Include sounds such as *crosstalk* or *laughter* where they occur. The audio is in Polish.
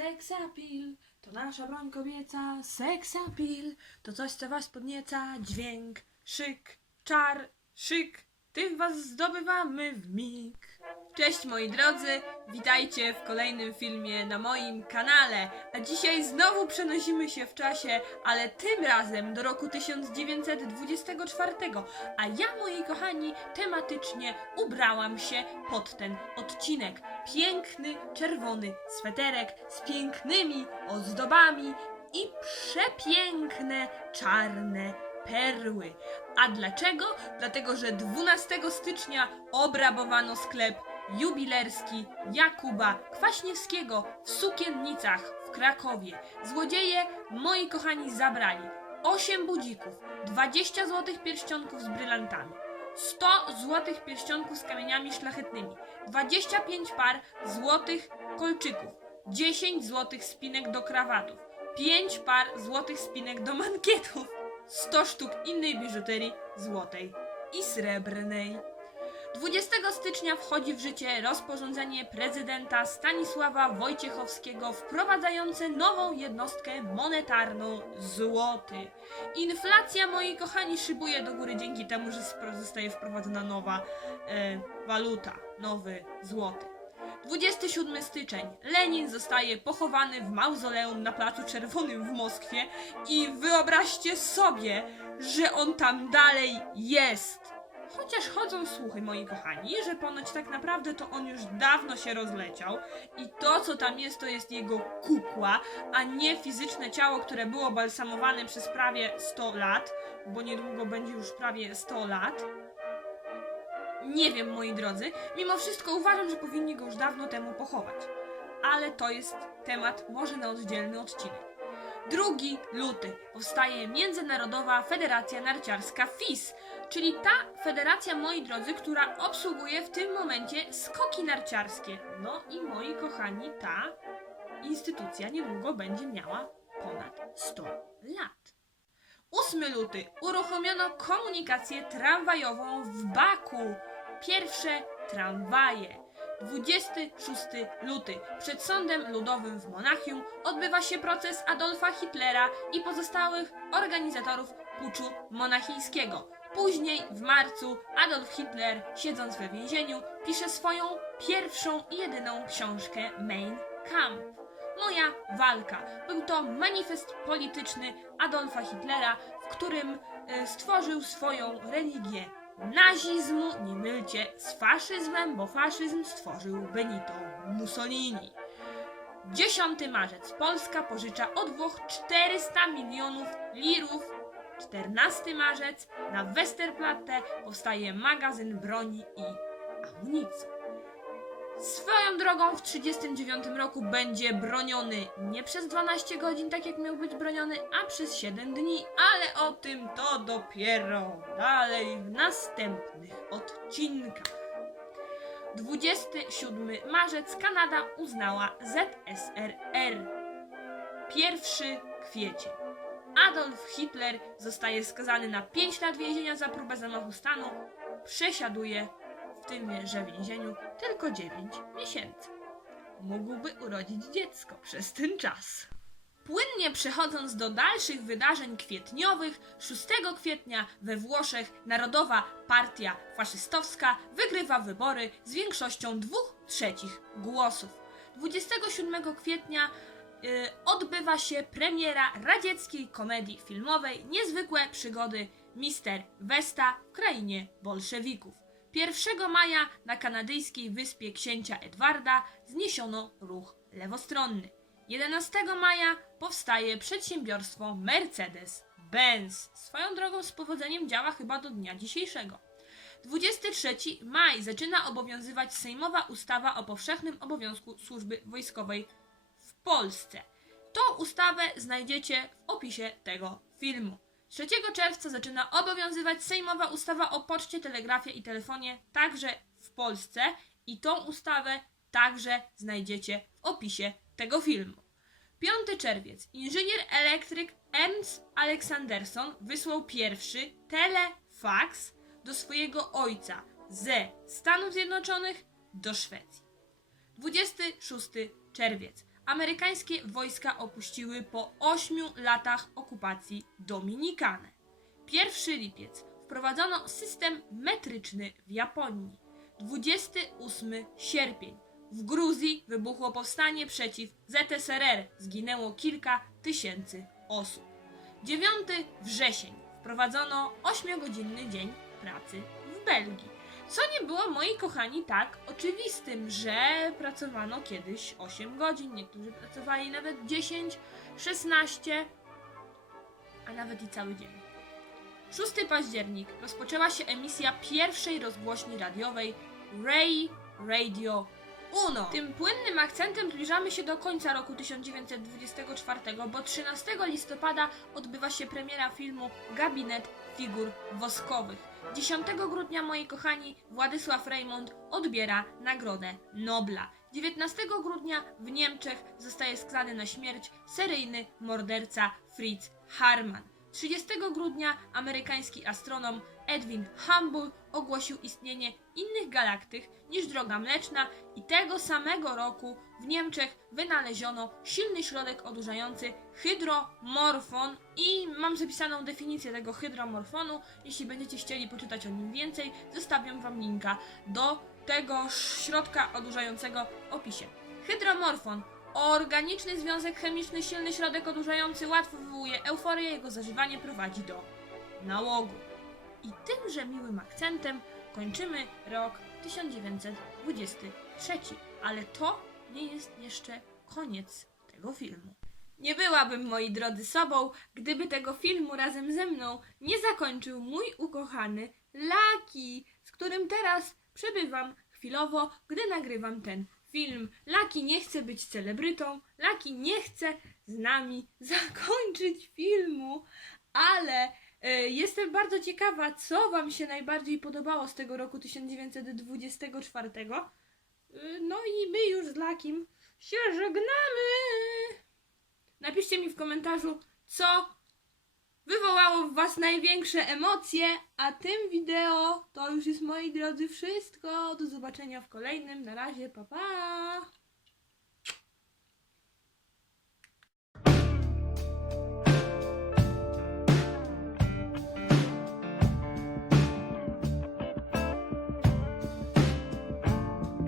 Seksapil to nasza broń kobieca. Seksapil to coś, co was podnieca. Dźwięk, szyk, czar, szyk. Tym was zdobywamy w mig. Cześć moi drodzy, witajcie w kolejnym filmie na moim kanale. A dzisiaj znowu przenosimy się w czasie, ale tym razem do roku 1924. A ja, moi kochani, tematycznie ubrałam się pod ten odcinek. Piękny, czerwony sweterek z pięknymi ozdobami i przepiękne czarne perły. A dlaczego? Dlatego, że 12 stycznia obrabowano sklep jubilerski Jakuba Kwaśniewskiego w Sukiennicach w Krakowie. Złodzieje, moi kochani, zabrali 8 budzików, 20 złotych pierścionków z brylantami, 100 złotych pierścionków z kamieniami szlachetnymi, 25 par złotych kolczyków, 10 złotych spinek do krawatów, 5 par złotych spinek do mankietów, 100 sztuk innej biżuterii złotej i srebrnej. 20 stycznia wchodzi w życie rozporządzenie prezydenta Stanisława Wojciechowskiego wprowadzające nową jednostkę monetarną złoty. Inflacja, moi kochani, szybuje do góry dzięki temu, że zostaje wprowadzona nowa e, waluta, nowy złoty. 27 styczeń. Lenin zostaje pochowany w mauzoleum na Placu Czerwonym w Moskwie i wyobraźcie sobie, że on tam dalej jest. Chociaż chodzą słuchy, moi kochani, że ponoć tak naprawdę to on już dawno się rozleciał i to, co tam jest, to jest jego kukła, a nie fizyczne ciało, które było balsamowane przez prawie 100 lat, bo niedługo będzie już prawie 100 lat. Nie wiem, moi drodzy. Mimo wszystko uważam, że powinni go już dawno temu pochować. Ale to jest temat może na oddzielny odcinek. 2 luty powstaje Międzynarodowa Federacja Narciarska FIS, czyli ta federacja, moi drodzy, która obsługuje w tym momencie skoki narciarskie. No i moi kochani, ta instytucja niedługo będzie miała ponad 100 lat. 8 luty uruchomiono komunikację tramwajową w Baku. Pierwsze tramwaje. 26 luty. Przed sądem ludowym w Monachium odbywa się proces Adolfa Hitlera i pozostałych organizatorów puczu monachijskiego. Później w marcu Adolf Hitler, siedząc we więzieniu, pisze swoją pierwszą i jedyną książkę Mein Kampf. Moja walka. Był to manifest polityczny Adolfa Hitlera, w którym e, stworzył swoją religię nazizmu. Nie mylcie z faszyzmem, bo faszyzm stworzył Benito Mussolini. 10 marzec. Polska pożycza od Włoch 400 milionów lirów. 14 marzec. Na Westerplatte powstaje magazyn broni i amunicji. Swoją drogą w 1939 roku będzie broniony nie przez 12 godzin, tak jak miał być broniony, a przez 7 dni, ale o tym to dopiero dalej w następnych odcinkach. 27 marzec Kanada uznała ZSRR. 1 kwiecień. Adolf Hitler zostaje skazany na 5 lat więzienia za próbę zamachu stanu. Przesiaduje w tymże więzieniu tylko 9 miesięcy. Mógłby urodzić dziecko przez ten czas. Płynnie przechodząc do dalszych wydarzeń kwietniowych, 6 kwietnia we Włoszech Narodowa Partia Faszystowska wygrywa wybory z większością 2 trzecich głosów. 27 kwietnia y, odbywa się premiera radzieckiej komedii filmowej Niezwykłe przygody Mister Westa w krainie bolszewików. 1 maja na kanadyjskiej wyspie księcia Edwarda zniesiono ruch lewostronny. 11 maja powstaje przedsiębiorstwo Mercedes-Benz. Swoją drogą z powodzeniem działa chyba do dnia dzisiejszego. 23 maj zaczyna obowiązywać Sejmowa ustawa o powszechnym obowiązku służby wojskowej w Polsce. Tą ustawę znajdziecie w opisie tego filmu. 3 czerwca zaczyna obowiązywać Sejmowa ustawa o poczcie, telegrafie i telefonie także w Polsce i tą ustawę także znajdziecie w opisie tego filmu. 5 czerwiec. Inżynier elektryk Ernst Aleksanderson wysłał pierwszy telefax do swojego ojca ze Stanów Zjednoczonych do Szwecji. 26 czerwiec. Amerykańskie wojska opuściły po 8 latach okupacji Dominikanę. 1 lipiec wprowadzono system metryczny w Japonii. 28 sierpień w Gruzji wybuchło powstanie przeciw ZSRR. Zginęło kilka tysięcy osób. 9 wrzesień wprowadzono 8-godzinny dzień pracy w Belgii. Co nie było, moi kochani, tak oczywistym, że pracowano kiedyś 8 godzin, niektórzy pracowali nawet 10, 16, a nawet i cały dzień. 6 październik rozpoczęła się emisja pierwszej rozgłośni radiowej Ray Radio Uno. Tym płynnym akcentem zbliżamy się do końca roku 1924, bo 13 listopada odbywa się premiera filmu Gabinet Figur Woskowych. 10 grudnia, moi kochani, Władysław Reymont odbiera Nagrodę Nobla. 19 grudnia w Niemczech zostaje skazany na śmierć seryjny morderca Fritz Harman. 30 grudnia amerykański astronom Edwin Hubble ogłosił istnienie innych galaktyk niż Droga Mleczna i tego samego roku w Niemczech wynaleziono silny środek odurzający hydromorfon i mam zapisaną definicję tego hydromorfonu. Jeśli będziecie chcieli poczytać o nim więcej, zostawiam wam linka do tego środka odurzającego w opisie. Hydromorfon Organiczny związek chemiczny, silny środek odurzający łatwo wywołuje euforię, jego zażywanie prowadzi do nałogu. I tymże miłym akcentem kończymy rok 1923. Ale to nie jest jeszcze koniec tego filmu. Nie byłabym, moi drodzy, sobą, gdyby tego filmu razem ze mną nie zakończył mój ukochany Laki, z którym teraz przebywam chwilowo, gdy nagrywam ten film. Laki nie chce być celebrytą, Laki nie chce z nami *laughs* zakończyć filmu, ale e, jestem bardzo ciekawa, co Wam się najbardziej podobało z tego roku 1924. E, no i my już z Lakim się żegnamy. Napiszcie mi w komentarzu, co wywołało w Was największe emocje, a tym wideo to już jest moi drodzy wszystko. Do zobaczenia w kolejnym. Na razie, pa pa!